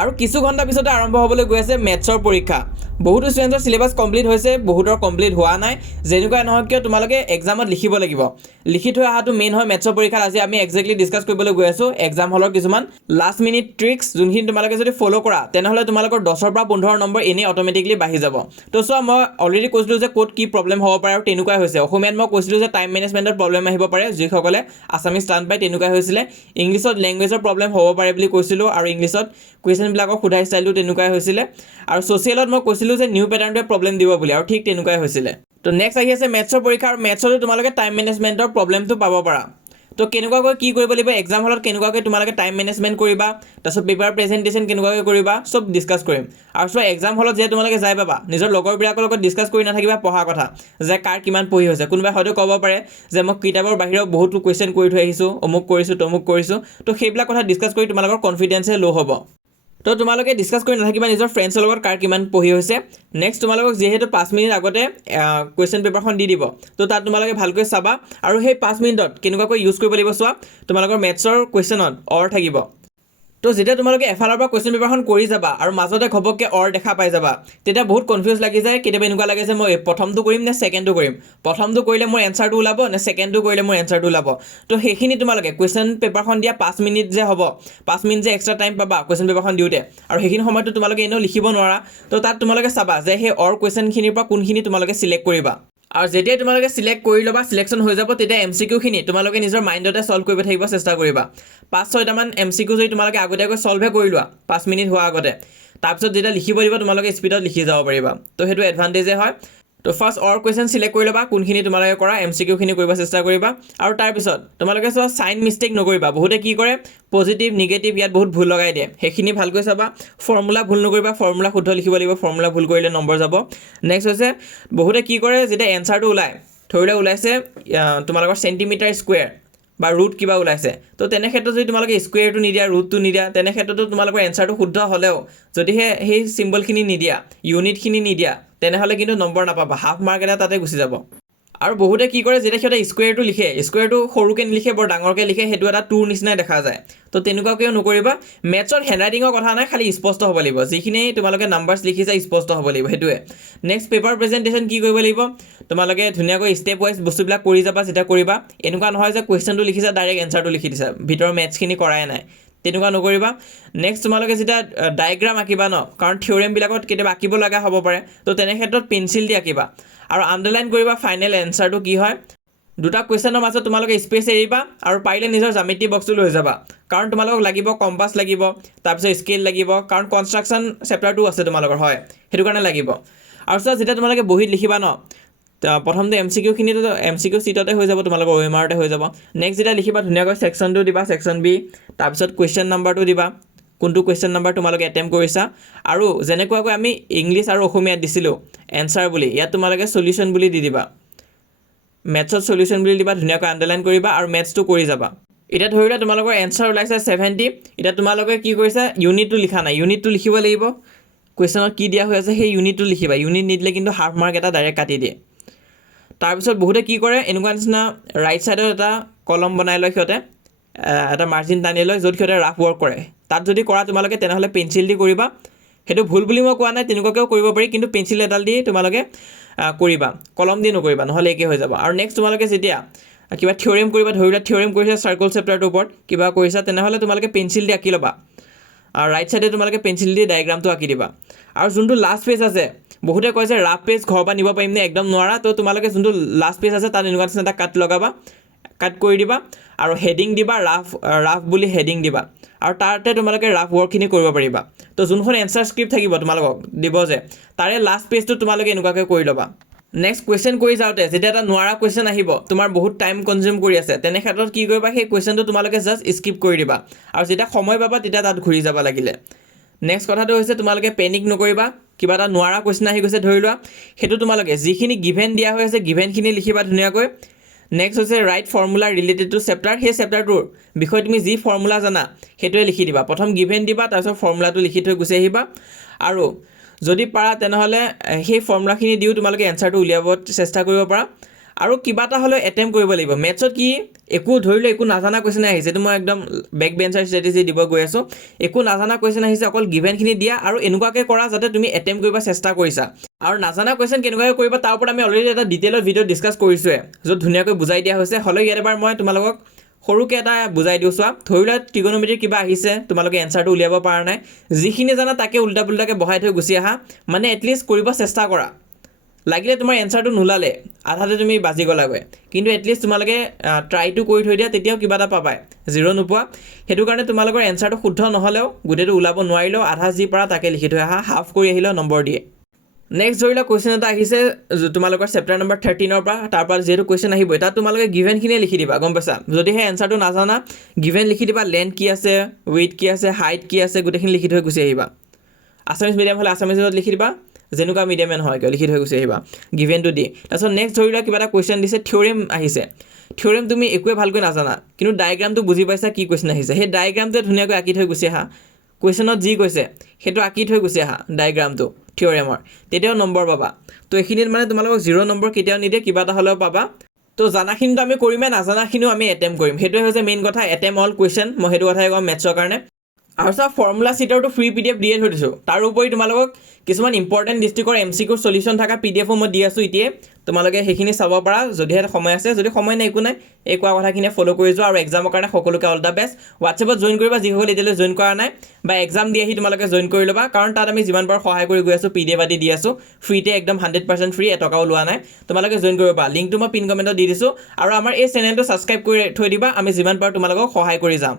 আৰু কিছু ঘণ্টা পিছতে আৰম্ভ হ'বলৈ গৈ আছে মেথছৰ পৰীক্ষা। বহুতো ষ্টুডেণ্টৰ চিলেবাছ কমপ্লিট হৈছে, বহুতৰ কমপ্লিট হোৱা নাই। যেনেকুৱাই নহওক কিয় তোমালোকে এক্সামত লিখিব লাগিব। লিখি থৈ অহাটো মেইন হয় মেথছৰ পৰীক্ষাত। আজি আমি এক্সেক্টলি ডিছকাছ কৰিবলৈ গৈ আছোঁ এক্সাম হলৰ কিছুমান লাষ্ট মিনিট ট্ৰিক্স, যোনখিনি তোমালোকে যদি ফ'ল' কৰা তেনেহ'লে তোমালোকৰ 10ৰ পৰা 15 নম্বৰ এনেই অট'মেটিকলি বাঢ়ি যাব। তো চোৱা, মই অলৰেডি কৈছিলোঁ যে ক'ত কি প্ৰব্লেম হ'ব পাৰে আৰু তেনেকুৱাই হৈছে। অসমীয়াত মই কৈছিলোঁ যে টাইম মেনেজমেণ্টৰ প্ৰব্লেম আহিব পাৰে, যিসকলে আছামিজ টান পায় তেনেকুৱাই হৈছিলে। ইংলিছত লেংগুৱেজৰ প্ৰব্লেম হ'ব পাৰে বুলি কৈছিলোঁ, আৰু ইংলিছত কুৱেশ্যনবিলাকক সোধা ষ্টাইলটো তেনেকুৱাই হৈছিলে। আৰু ছ'চিয়েলত মই কৈছিলোঁ যে নিউ পেটাৰ্ণটোৱে প্ৰব্লেম দিব বুলি, আৰু ঠিক তেনেকুৱাই হৈছিলে। তো নেক্সট আহি আছে মেথছৰ পৰীক্ষা, আৰু মেথছতো তোমালোকে টাইম মেনেজমেণ্টৰ প্ৰব্লেমটো পাব পাৰা। তো কেনেকুৱাকৈ কি কৰিব লাগিব, এক্সাম হলত কেনেকুৱাকৈ তোমালোকে টাইম মেনেজমেণ্ট কৰিবা, তাৰপিছত পেপাৰ প্ৰেজেণ্টেশ্যন কেনেকুৱাকৈ কৰিবা, চব ডিছকাছ কৰিম। আৰু চোৱা, এক্সাম হলত যেতিয়া তোমালোকে যাই পাবা, নিজৰ লগৰবিলাকৰ লগত ডিছকাছ কৰি নাথাকিবা পঢ়া কথা, যে কাৰ কিমান পঢ়ি হৈছে। কোনোবাই হয়তো ক'ব পাৰে যে মই কিতাপৰ বাহিৰেও বহুতো কুৱেশ্যন কৰি থৈ আহিছোঁ, অমুক কৰিছোঁ তমুক কৰিছোঁ। তো সেইবিলাক কথা ডিছকাছ কৰি তোমালোকৰ কনফিডেঞ্চে ল' হ'ব। তো তোমালোকে ডিছকাছ কৰি নাথাকিবা নিজৰ ফ্ৰেণ্ডছৰ লগত কাৰ কিমান পঢ়ি হৈছে। নেক্সট তোমালোকক যিহেতু 5 মিনিট আগতে কুৱেশ্যন পেপাৰখন দি দিব, তো তাত তোমালোকে ভালকৈ চাবা। আৰু সেই 5 মিনিটত কেনেকুৱাকৈ ইউজ কৰিব লাগিব চোৱা, তোমালোকৰ মেথছৰ কুৱেশ্যনত অৰ থাকিব। তো যেতিয়া তোমালোকে এফালৰ পৰা কুৱেশ্যন পেপাৰখন কৰি যাবা আৰু মাজতে ঘপককৈ অৰ দেখা পাই যাবা, তেতিয়া বহুত কনফিউজ লাগি যায়। কেতিয়াবা এনেকুৱা লাগে যে মই প্ৰথমটো কৰিম নে ছেকেণ্ডটো কৰিম, প্ৰথমটো কৰিলে মোৰ এনচাৰটো ওলাব নে ছেকেণ্ডটো কৰিলে মোৰ এনচাৰটো ওলাব। তো সেইখিনি তোমালোকে কুৱেশ্যন পেপাৰখন দিয়া 5 মিনিট যে হ'ব, 5 মিনিট যে এক্সট্ৰা টাইম পাবা কুৱেশ্যন পেপাৰখন দিওঁতে, আৰু সেইখিনি সময়তো তোমালোকে এনেও লিখিব নোৱাৰা। তো তাত তোমালোকে চাবা যে সেই অৰ কুৱেশ্যনখিনিৰ পৰা কোনখিনি তোমালোকে চিলেক্ট কৰিবা। আৰু যেতিয়াই তোমালোকে চিলেক্ট কৰি ল'বা, চিলেকশ্যন হৈ যাব, তেতিয়া MCQখিনি তোমালোকে নিজৰ মাইণ্ডতে ছল্ভ কৰিব থাকিব চেষ্টা কৰিবা। 5-6টামান MCQ যদি তোমালোকে আগতীয়াকৈ ছল্ভে কৰি লোৱা 5 মিনিট হোৱাৰ আগতে, তাৰপিছত যেতিয়া লিখিব দিব তোমালোকে স্পীডত লিখি যাব পাৰিবা। তো সেইটো এডভান্টেজে হয়। তো ফাৰ্ষ্ট অৰ কুৱেশ্যন চিলেক্ট কৰি ল'বা, কোনখিনি তোমালোকে কৰা, MCQখিনি কৰিব চেষ্টা কৰিবা। আৰু তাৰপিছত তোমালোকে চোৱা, চাইন মিষ্টেক নকৰিবা। বহুতে কি কৰে, পজিটিভ নিগেটিভ ইয়াত বহুত ভুল লগাই দিয়ে, সেইখিনি ভালকৈ চাবা। ফৰ্মুলা ভুল নকৰিবা, ফৰ্মুলা শুদ্ধ লিখিব লাগিব, ফৰ্মুলা ভুল কৰিলে নম্বৰ যাব। নেক্সট হৈছে, বহুতে কি কৰে, যেতিয়া এনচাৰটো ওলায়, ধৰি লোৱা ওলাইছে তোমালোকৰ চেণ্টিমিটাৰ স্কুৱেৰ বা ৰুট কিবা ওলাইছে, তো তেনে ক্ষেত্ৰত যদি তোমালোকে স্কুৱেৰটো নিদিয়া, ৰুটটো নিদিয়া, তেনে ক্ষেত্ৰতো তোমালোকৰ এনচাৰটো শুদ্ধ হ'লেও যদিহে সেই চিম্বলখিনি নিদিয়া, ইউনিটখিনি নিদিয়া, তেনেহ'লে কিন্তু নম্বৰ নাপাবা, হাফ মাৰ্ক এটা তাতে গুচি যাব। আৰু বহুতে কি কৰে, যেতিয়া সিহঁতে স্কুৱেৰটো লিখে, স্কুৱেৰটো সৰুকৈ নিলিখে, বৰ ডাঙৰকৈ লিখে, সেইটো এটা টুৰ নিচিনাই দেখা যায়। তো তেনেকুৱাকৈও নকৰিবা। মেথছত হেণ্ডৰাইটিঙৰ কথা নাই, খালি স্পষ্ট হ'ব লাগিব, যিখিনি তোমালোকে নাম্বাৰ্ছ লিখিছা স্পষ্ট হ'ব লাগিব, সেইটোৱে। নেক্সট পেপাৰ প্ৰেজেণ্টেশ্যন কি কৰিব লাগিব, তোমালোকে ধুনীয়াকৈ ষ্টেপ ৱাইজ বস্তুবিলাক কৰি যাবা। যেতিয়া কৰিবা, এনেকুৱা নহয় যে কুৱেশ্যনটো লিখিছা ডাইৰেক্ট এনচাৰটো লিখি দিছা, ভিতৰৰ মেথছখিনি কৰাই নাই, তেনেকুৱা নকৰিবা। নেক্সট তোমালোকে যেতিয়া ডায়েগ্ৰাম আঁকিবা ন, কাৰণ থিয়ৰেমবিলাকত কেতিয়াবা আঁকিব লগা হ'ব পাৰে, তো তেনে ক্ষেত্ৰত পেঞ্চিল দি আঁকিবা। আৰু আণ্ডাৰলাইন কৰিবা ফাইনেল এনচাৰটো কি হয়। দুটা কুৱেশ্যনৰ মাজত তোমালোকে স্পেচ এৰিবা, আৰু পাৰিলে নিজৰ জ্যামিতি বক্সটো লৈ যাবা, কাৰণ তোমালোকক লাগিব কম্পাছ লাগিব, তাৰপিছত স্কেল লাগিব, কাৰণ কনষ্ট্ৰাকশ্যন চেপ্টাৰটো আছে তোমালোকৰ, হয়, সেইটো কাৰণে লাগিব। আৰু চোৱা, যেতিয়া তোমালোকে বহীত লিখিবা ন, প্ৰথমতে MCQখিনিতো MCQ চিটতে হৈ যাব, তোমালোকৰ OMRতে হৈ যাব। নেক্সট যেতিয়া লিখিবা, ধুনীয়াকৈ ছেকশ্যনটো দিবা, ছেকশ্যন বি, তাৰপিছত কুৱেশ্যন নাম্বাৰটো দিবা, কোনটো কুৱেশ্যন নাম্বাৰ তোমালোকে এটেম্প কৰিছা। আৰু যেনেকুৱাকৈ আমি ইংলিছ আৰু অসমীয়াত দিছিলোঁ এনচাৰ বুলি, ইয়াত তোমালোকে চলিউশ্যন বুলি দি দিবা, মেথছত চলিউশ্যন বুলি দিবা, ধুনীয়াকৈ আণ্ডাৰলাইন কৰিবা আৰু মেথছটো কৰি যাবা। এতিয়া ধৰি লোৱা তোমালোকৰ এনচাৰ ওলাইছে 70, এতিয়া তোমালোকে কি কৰিছা, ইউনিটটো লিখা নাই, ইউনিটটো লিখিব লাগিব। কুৱেশ্যনত কি দিয়া হৈ আছে সেই ইউনিটটো লিখিবা, ইউনিট নিদিলে কিন্তু হাফ মাৰ্ক এটা ডাইৰেক্ট কাটি দিয়ে। তাৰপিছত বহুতে কি কৰে, এনেকুৱা নিচিনা ৰাইট ছাইডত এটা কলম বনাই লয় সিহঁতে, এটা মাৰ্জিন টানি লয়, য'ত সিহঁতে ৰাফ ৱৰ্ক কৰে। তাত যদি কৰা তোমালোকে, তেনেহ'লে পেঞ্চিল দি কৰিবা। সেইটো ভুল বুলি মই কোৱা নাই, তেনেকুৱাকৈও কৰিব পাৰি, কিন্তু পেঞ্চিল এডাল দি তোমালোকে কৰিবা, কলম দি নকৰিবা, নহ'লে একে হৈ যাব। আৰু নেক্সট তোমালোকে যেতিয়া কিবা থিয়ৰেম কৰিবা, ধৰি লোৱা থিয়ৰেম কৰিছা চাৰ্কল চেপ্টাৰটোৰ ওপৰত কিবা কৰিছা, তেনেহ'লে তোমালোকে পেঞ্চিল দি আঁকি ল'বা, আৰু ৰাইট ছাইডে তোমালোকে পেঞ্চিল দি ডায়েগ্ৰামটো আঁকি দিবা। আৰু যোনটো লাষ্ট পেজ আছে, বহুতে কয় যে ৰাফ পেজ ঘৰৰ পৰা নিব পাৰিম নে, একদম নোৱাৰা। তো তোমালোকে যোনটো লাষ্ট পেজ আছে তাত এনেকুৱা নিচিনা এটা কাট লগাবা, কাট কৰি দিবা, আৰু হেডিং দিবা, ৰাফ বুলি হেডিং দিবা, আৰু তাতে তোমালোকে ৰাফ ৱৰ্কখিনি কৰিব পাৰিবা। তো যোনখন এনচাৰ স্ক্ৰিপ্ট থাকিব তোমালোকক দিব যে, তাৰে লাষ্ট পেজটো তোমালোকে এনেকুৱাকৈ কৰি ল'বা। নেক্সট কুৱেশ্যন কৰি যাওঁতে যেতিয়া এটা নোৱাৰা কুৱেশ্যন আহিব, তোমাৰ বহুত টাইম কনজিউম কৰি আছে, তেনে ক্ষেত্ৰত কি কৰিবা, সেই কুৱেশ্যনটো তোমালোকে জাষ্ট স্কিপ কৰি দিবা, আৰু যেতিয়া সময় পাবা তেতিয়া তাত ঘূৰি যাব লাগিলে। নেক্সট কথাটো হৈছে, তোমালোকে পেনিক নকৰিবা। কিবা এটা নোৱাৰা কুৱেশ্যন আহি গৈছে ধৰি লোৱা, সেইটো তোমালোকে যিখিনি গিভেন দিয়া হৈ আছে গিভেনখিনি লিখিবা ধুনীয়াকৈ। নেক্সট হৈছে right formula related to chapter, সেই চেপ্টাৰটোৰ বিষয়ে তুমি যি ফৰ্মুলা জানা সেইটোৱে লিখি দিবা। প্ৰথম গিভেন দিবা, তাৰপিছত ফৰ্মুলাটো লিখি থৈ গুচি আহিবা, আৰু যদি পাৰা তেনেহ'লে সেই ফৰ্মুলাখিনি দিও তোমালোকে এনচাৰটো উলিয়াব চেষ্টা কৰিব পাৰা। আৰু কিবা এটা হ'লেও এটেম্প কৰিব লাগিব মেথছত কি একো ধৰি লও একো নাজানা কুৱেশ্যন আহিছে এইটো মই একদম বেক বেঞ্চাৰ ষ্ট্ৰেটেজি দিব গৈ আছোঁ একো নাজানা কুৱেশ্যন আহিছে অকল গিভেনখিনি দিয়া আৰু এনেকুৱাকৈ কৰা যাতে তুমি এটেম্প কৰিব চেষ্টা কৰিছা আৰু নাজানা কুৱেশ্যন কেনেকুৱাকৈ কৰিবা তাৰ ওপৰত আমি অলৰেডি এটা ডিটেইলত ভিডিঅ' ডিছকাছ কৰিছোঁৱে য'ত ধুনীয়াকৈ বুজাই দিয়া হৈছে হ'লেও ইয়াত এবাৰ মই তোমালোকক সৰুকৈ এটা বুজাই দিওঁ চোৱা ধৰি লোৱা ত্ৰিগোনোমেট্ৰিৰ কিবা আহিছে তোমালোকে এনচাৰটো উলিয়াব পৰা নাই যিখিনি জানা তাকে উল্টা পুল্টাকৈ বহাই থৈ গুচি আহা মানে এটলিষ্ট কৰিব চেষ্টা কৰা লাগিলে তোমাৰ এনচাৰটো নোলালে আধাতে তুমি বাজি গ'লাগৈ কিন্তু এটলিষ্ট তোমালোকে ট্ৰাইটো কৰি থৈ দিয়া তেতিয়াও কিবা এটা পাবাই জিৰ' নোপোৱা সেইটো কাৰণে তোমালোকৰ এনচাৰটো শুদ্ধ নহ'লেও গোটেইটো ওলাব নোৱাৰিলেও আধা যি পাৰা তাকে লিখি থৈ আহা হাফ কৰি আহিলেও নম্বৰ দিয়ে নেক্সট ধৰি লোৱা কুৱেশ্যন এটা আহিছে তোমালোকৰ চেপ্টাৰ নম্বৰ 13ৰ পৰা তাৰপৰা যিহেতু কুৱেশ্যন আহিবই তাত তোমালোকে গিভেনখিনিয়ে লিখি দিবা গম পাইছা যদিহে এনচাৰটো নাজানা গিভেন লিখি দিবা লেন্থ কি আছে উইথ কি আছে হাইট কি আছে গোটেইখিনি লিখি থৈ গুচি আহিবা আছামিজ মিডিয়াম হ'লে আছামিজত লিখি দিবা যেনেকুৱা মিডিয়ামে নহয় কিয় লিখি থৈ গুচি আহিবা গিভেনটো দি তাৰপিছত নেক্সট ধৰি লোৱা কিবা এটা কুৱেশ্যন দিছে থিয়ৰেম আহিছে থিয়ৰেম তুমি একোৱে ভালকৈ নাজানা কিন্তু ডায়েগ্ৰামটো বুজি পাইছা কি কুৱেশ্যন আহিছে সেই ডায়েগ্ৰামটোৱে ধুনীয়াকৈ আঁকি থৈ গুচি আহা কুৱেশ্যনত যি কৈছে সেইটো আঁকি থৈ গুচি আহা ডায়েগ্ৰামটো থিয়ৰেমৰ তেতিয়াও নম্বৰ পাবা তো এইখিনিত মানে তোমালোকক 0 নম্বৰ কেতিয়াও নিদিয়ে কিবা এটা হ'লেও পাবা তো জানাখিনিতো আমি কৰিমেই নাজানাখিনিও আমি এটেম্প কৰিম সেইটোৱে হৈছে মেইন কথা এটেম্প অল কুৱেশ্যন মই সেইটো কথাই ক'ম মেথছৰ কাৰণে আৰু চব ফৰ্মুলা চিটৰটো ফ্ৰী PDF দিয়ে থৈ দিছোঁ তাৰ উপৰি তোমালোকক কিছুমান ইম্পৰ্টেণ্ট ডিষ্ট্ৰিক্টৰ MCQ সলিউশ্যন থকা PDFো মই দি আছোঁ এতিয়াই তোমালোকে সেইখিনি চাব পাৰা যদিহে সময় আছে যদি সময় নাই একো নাই এই কোৱা কথাখিনি ফ'ল' কৰি যোৱা আৰু এক্সামৰ কাৰণে সকলোকে অল দ্য বেষ্ট হোৱাটছএপত জইন কৰিবা যিসকল এতিয়ালৈ জইন কৰা নাই বা এক্সাম দি আহি তোমালোকে জইন কৰি ল'বা কাৰণ তাত আমি যিমান পাৰোঁ সহায় কৰি গৈ আছোঁ PDF আদি দি আছোঁ ফ্ৰীতে একদম 100% ফ্ৰী এটকাও লোৱা নাই তোমালোকে জইন কৰিব পাৰা লিংকটো মই পিন কমেণ্টত দি দিছোঁ আৰু আমাৰ এই চেনেলটো ছাবস্ক্ৰাইব কৰি থৈ দিবা আমি যিমান পাৰোঁ তোমালোকক সহায় কৰি যাম